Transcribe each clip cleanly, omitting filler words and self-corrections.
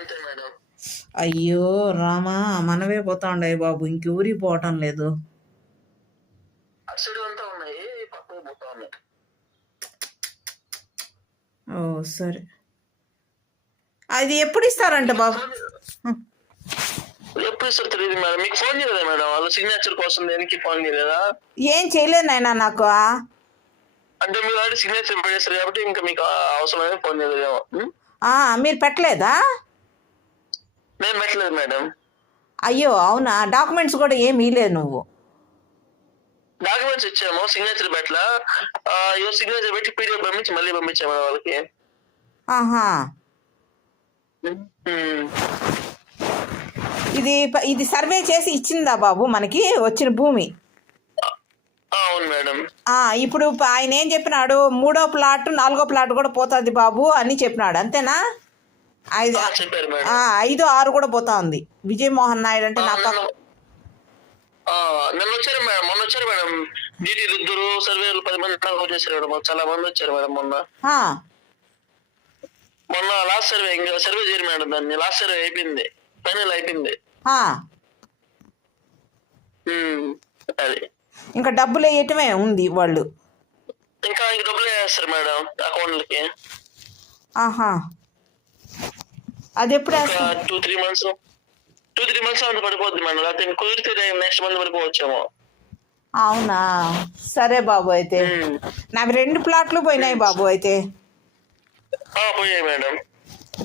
అంతే మేడం. అయ్యో రామా, మనమే పోతా ఉండే బాబు, ఇంకెవరికి పోవటం లేదు. అటు అంతా ఉన్నాయి, పక్కకు పోతా ఉన్నాయి. ఓ సరే, అది ఎప్పుడు ఇస్తారంట బాబు? ఎప్పుడు ఇస్తారు తెలియదు మేడం. మీకు ఫోన్ చేయలేదా మేడం? వాళ్ళు సిగ్నేచర్ కోసం దేనికి ఫోన్ చేయలేదా? ఏం చేయలేదు నాయనా నాకు. అంటే మీరు ఆల్రెడీ సిగ్నేచర్ పెట్టేస్తారు కాబట్టి ఇంకా మీకు అవసరమైన ఫోన్ చేయలేదేమో. మీరు పెట్టలేదా? నేను పెట్టలేదు మేడం. అయ్యో అవునా, డాక్యుమెంట్స్ కూడా ఏమి ఇలేదు నువ్వు? డాక్యుమెంట్స్ ఇచ్చాము, సిగ్నేచర్ పెట్టలా. సిగ్నేచర్ పెట్టి పీడిఎఫ్ పంపించి మళ్ళీ పంపించాము వాళ్ళకి. ఆహా, ఇది సర్వే చేసి ఇచ్చిందా బాబు మనకి వచ్చిన భూమి? అవును మేడం. ఇప్పుడు ఆయన ఏం చెప్పినాడు, 3వ ప్లాట్ 4వ ప్లాట్ కూడా పోతుంది బాబు అని చెప్పినాడు, అంతేనా? 5, 6 కూడా పోతా ఉంది. విజయమోహన్ నాయుడు అంటే నాకు నిన్న వచ్చారు మేడం, మొన్న వచ్చారు మేడం. డీటీలు ఇద్దరు సర్వేలు 10 మంది చేశారు మేడం. చాలా మంది వచ్చారు మేడం మొన్న లాస్ట్ సర్వే. ఇంకా సర్వే చేయరు మేడం దాన్ని. లాస్ట్ సర్వే అయిపోయింది, ఫైనల్ అయిపోయింది. అది ఇంకా డబ్బులు వేయటమే ఉంది వాళ్ళు. ఇంకా డబ్బులు వేస్తారు మేడం అకౌంట్లకి. అది ఎప్పుడు 2-3 మంత్స్ అంత పడిపోద్ది మేడం. లేకపోతే కుదిరితే నెక్స్ట్ మంత్ పడిపోవచ్చేమో. అవునా, సరే బాబు. అయితే నాకు 2 ప్లాట్లు పోయినాయి బాబు. అయితే పోయాయి మేడం.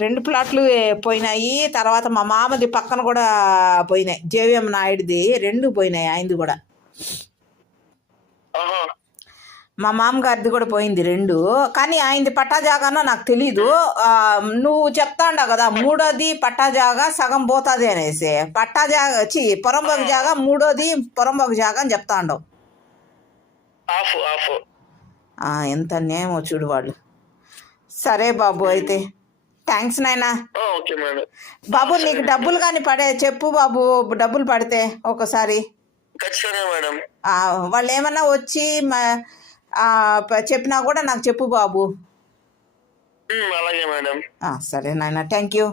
2 ప్లాట్లు పోయినాయి. తర్వాత మా మామది పక్కన కూడా పోయినాయి, జేవిఎం నాయుడుది 2 పోయినాయి. ఆయనది కూడా, మా మామగారిది కూడా పోయింది 2. కానీ ఆయనది పట్టాజాగానో నాకు తెలీదు. నువ్వు చెప్తాండావు కదా 3వది పట్టాజాగా సగం పోతుంది అనేసి. పట్టాజాగా పొరంబోక జాగా 3వది పొరంబోక జాగా అని చెప్తాండవు. ఎంత నేమో చూడు వాళ్ళు. సరే బాబు, అయితే థ్యాంక్స్ నాయనా. బాబు నీకు డబ్బులు కానీ చెప్పు బాబు, డబ్బులు పడితే ఒకసారి వాళ్ళు ఏమన్నా వచ్చి చెప్పినా కూడా నాకు చెప్పు బాబు. అలాగే మేడం. సరే నాయనా, థ్యాంక్ యూ.